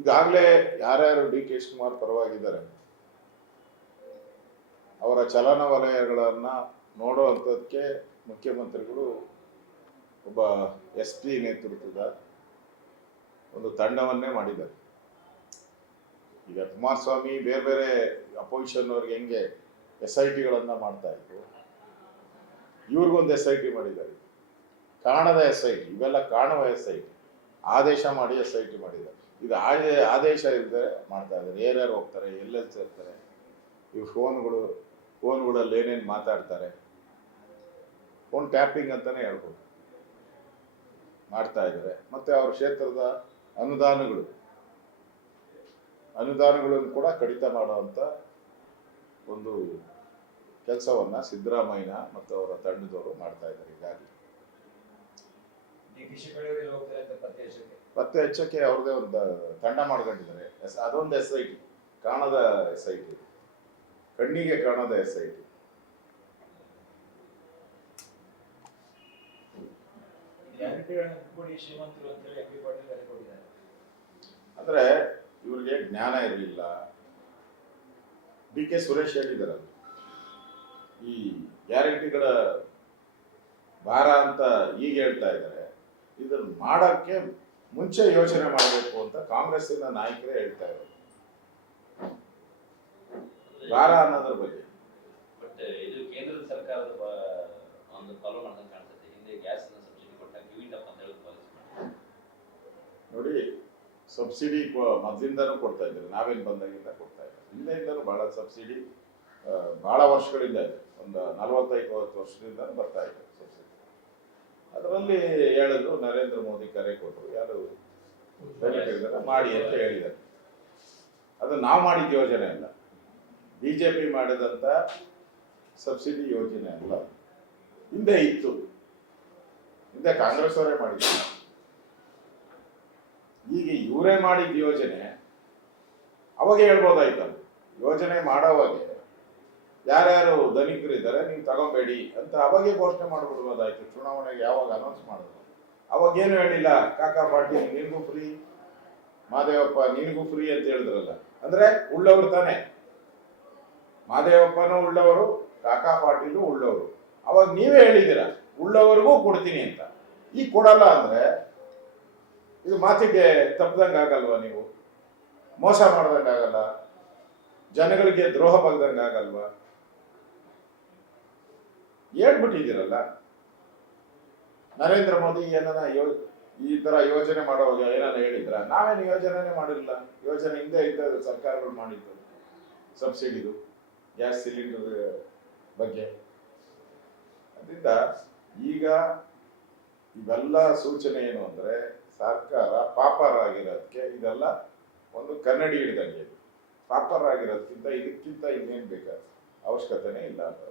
ಈಗಾಗಲೇ ಯಾರ್ಯಾರು D K Shivakumar ಪರವಾಗಿದ್ದಾರೆ ಅವರ ಚಲನವಲಯಗಳನ್ನ ನೋಡುವಂಥದ್ದಕ್ಕೆ ಮುಖ್ಯಮಂತ್ರಿಗಳು ಒಬ್ಬ SP ನೇತೃತ್ವದ ಒಂದು ತಂಡವನ್ನೇ ಮಾಡಿದ್ದಾರೆ. ಈಗ ಕುಮಾರಸ್ವಾಮಿ ಬೇರೆ ಬೇರೆ ಅಪೋಸಿಷನ್ ಅವ್ರಿಗೆ ಹೆಂಗೆ SITಗಳನ್ನ ಮಾಡ್ತಾ ಇದ್ರು, ಇವ್ರಿಗೊಂದು SIT ಮಾಡಿದ್ದಾರೆ. ಕಾಣದ SIT, ಇವೆಲ್ಲ ಕಾಣುವ SIT, ಆದೇಶ ಮಾಡಿ SIT ಮಾಡಿದ್ದಾರೆ. ಇದು ಆದೇಶ ಇಲ್ಲದೆ ಮಾಡ್ತಾ ಇದ್ದಾರೆ. ಯಾರ್ಯಾರು ಹೋಗ್ತಾರೆ, ಎಲ್ಲೆಲ್ಲಿ ಸೇರ್ತಾರೆ, ಇವು ಫೋನ್ಗಳಲ್ಲಿ ಏನೇನು ಮಾತಾಡ್ತಾರೆ, ಫೋನ್ ಟ್ಯಾಪಿಂಗ್ ಅಂತಾನೆ ಹೇಳ್ಬೋದು, ಮಾಡ್ತಾ ಇದ್ದಾರೆ. ಮತ್ತೆ ಅವ್ರ ಕ್ಷೇತ್ರದ ಅನುದಾನಗಳನ್ನು ಕೂಡ ಕಡಿತ ಮಾಡುವಂತ ಒಂದು ಕೆಲಸವನ್ನ ಸಿದ್ದರಾಮಯ್ಯ ಮತ್ತು ಅವರ ತಂಡದವರು ಮಾಡ್ತಾ ಇದ್ದಾರೆ. ಹೀಗಾಗಿ ಪತ್ತೆ ಹಚ್ಚಕ್ಕೆ ಅವ್ರದೇ ಒಂದು ತಂಡ ಮಾಡ್ಕೊಂಡಿದ್ದಾರೆ. ಅದೊಂದು SIT, ಕಾಣದ SIT, ಕಣ್ಣಿಗೆ ಕಾಣದ SIT. ಅಂದ್ರೆ ಇವ್ರಿಗೆ ಜ್ಞಾನ ಇರಲಿಲ್ಲ. DK ಸುರೇಶ್ ಹೇಳಿದಾರೆ, ಈ ಗ್ಯಾರಂಟಿಗಳ ಭಾರ ಅಂತ ಈಗ ಹೇಳ್ತಾ ಇದ್ದಾರೆ. ಇದನ್ನು ಮಾಡಕ್ಕೆ ಮುಂಚೆ ಯೋಚನೆ ಮಾಡಬೇಕು ಅಂತ ಕಾಂಗ್ರೆಸ್ಸಿನ ನಾಯಕರೇ ಹೇಳ್ತಾ ಇದ್ದಾರೆ. ಭಾರ ಅನ್ನೋದ್ರ ಬಗ್ಗೆ ಬಟ್ ಇದು ಕೇಂದ್ರದ ಸರ್ಕಾರದ ಒಂದು ಫಾಲೋ ಮಾಡ್ದಂಗೆ ಕಾಣ್ತದೆ. ಹಿಂದೆ ಗ್ಯಾಸ್ ಸಬ್ಸಿಡಿ ಕೊಟ್ಟಾಗ ಗಿವಿಟ್ ಅಪ್ ಅಂತ ಹೇಳಿ ಪಾಲಿಸಿ ಮಾಡಿ ನೋಡಿ. ಸಬ್ಸಿಡಿ ಮೊದಲಿಂದನೂ ಕೊಡ್ತಾ ಇದ್ದಾರೆ, ನಾವೇನು ಬಂದಾಗಿಂದ ಕೊಡ್ತಾ ಇದ್ದಾರೆ. ಹಿಂದೆಯಿಂದನೂ ಬಹಳ ಸಬ್ಸಿಡಿ ಬಹಳ ವರ್ಷಗಳಿಂದ ಇದೆ, ಒಂದು 45-50 ವರ್ಷದಿಂದ ಬರ್ತಾ ಇದೆ ಸಬ್ಸಿಡಿ. ಅದರಲ್ಲಿ ಹೇಳಿದ್ರು, ನರೇಂದ್ರ ಮೋದಿ ಕರೆ ಕೊಟ್ಟರು, ಯಾರು ಹೇಳಿದ್ದಾರೆ ಮಾಡಿ ಅಂತ ಹೇಳಿದ್ದಾರೆ. ಅದು ನಾವು ಮಾಡಿದ ಯೋಜನೆ ಅಲ್ಲ, BJP ಮಾಡಿದಂತ ಸಬ್ಸಿಡಿ ಯೋಜನೆ ಅಲ್ಲ, ಹಿಂದೆ ಇತ್ತು, ಹಿಂದೆ ಕಾಂಗ್ರೆಸ್ ಅವರೇ ಮಾಡಿದ್ರು. ಈಗ ಇವರೇ ಮಾಡಿದ ಯೋಜನೆ ಅವಾಗ ಹೇಳ್ಬೋದಾಯ್ತಲ್ಲ. ಯೋಜನೆ ಮಾಡೋವಾಗೆ ಯಾರ್ಯಾರು ಧನಿಕರಿದ್ದಾರೆ ನೀವು ತಗೊಂಬೇಡಿ ಅಂತ ಅವಾಗೇ ಘೋಷಣೆ ಮಾಡ್ಬಿಡ್ಬೋದಾಯ್ತು. ಚುನಾವಣೆಗೆ ಯಾವಾಗ ಅನೌನ್ಸ್ ಮಾಡಿದ್ರು ಅವಾಗೇನು ಹೇಳಿಲ್ಲ, ಕಾಕಾ ಪಾಟೀಲ್ ನಿನಗೂ ಫ್ರೀ, ಮಾದೇವಪ್ಪ ನಿನಗೂ ಫ್ರೀ ಅಂತ ಹೇಳಿದ್ರಲ್ಲ. ಅಂದ್ರೆ ಉಳ್ಳವರು ತಾನೆ, ಮಾದೇವಪ್ಪನೂ ಉಳ್ಳವರು, ಕಾಕಾ ಪಾಟೀಲು ಉಳ್ಳವರು. ಅವಾಗ ನೀವೇ ಹೇಳಿದ್ದೀರ ಉಳ್ಳವರಿಗೂ ಕೊಡ್ತೀನಿ ಅಂತ. ಈಗ ಕೊಡಲ್ಲ ಅಂದ್ರೆ ಇದು ಮಾತಿಗೆ ತಪ್ಪದಂಗೆ ಆಗಲ್ವಾ? ನೀವು ಮೋಸ ಮಾಡ್ದಂಗೆ ಆಗಲ್ಲ, ಜನಗಳಿಗೆ ದ್ರೋಹ ಬಗ್ದಂಗೆ ಆಗಲ್ವಾ? ಹೇಳ್ಬಿಟ್ಟಿದ್ದೀರಲ್ಲ. ನರೇಂದ್ರ ಮೋದಿ ಏನಾರ ಈ ತರ ಯೋಜನೆ ಮಾಡುವಾಗ ಏನಾರ ಹೇಳಿದ್ರ? ನಾವೇನು ಯೋಜನೆನೇ ಮಾಡಿಲ್ಲ. ಯೋಜನೆ ಹಿಂದೆ ಇದ್ದ ಸರ್ಕಾರಗಳು ಮಾಡಿದ್ದು ಸಬ್ಸಿಡಿದು, ಗ್ಯಾಸ್ ಸಿಲಿಂಡರ್ ಬಗ್ಗೆ. ಅದರಿಂದ ಈಗ ಇವೆಲ್ಲ ಸೂಚನೆ ಏನು ಅಂದ್ರೆ, ಸರ್ಕಾರ ಪಾಪರ್ ಆಗಿರೋದಕ್ಕೆ ಇದೆಲ್ಲ ಒಂದು ಕನ್ನಡಿ ಹಿಡಿದಂಗೆ. ಪಾಪರ್ ಆಗಿರೋದಕ್ಕಿಂತ ಇದಕ್ಕಿಂತ ಇನ್ನೇನು ಬೇಕಾದ ಅವಶ್ಯಕತೆನೇ ಇಲ್ಲ ಅಂತ.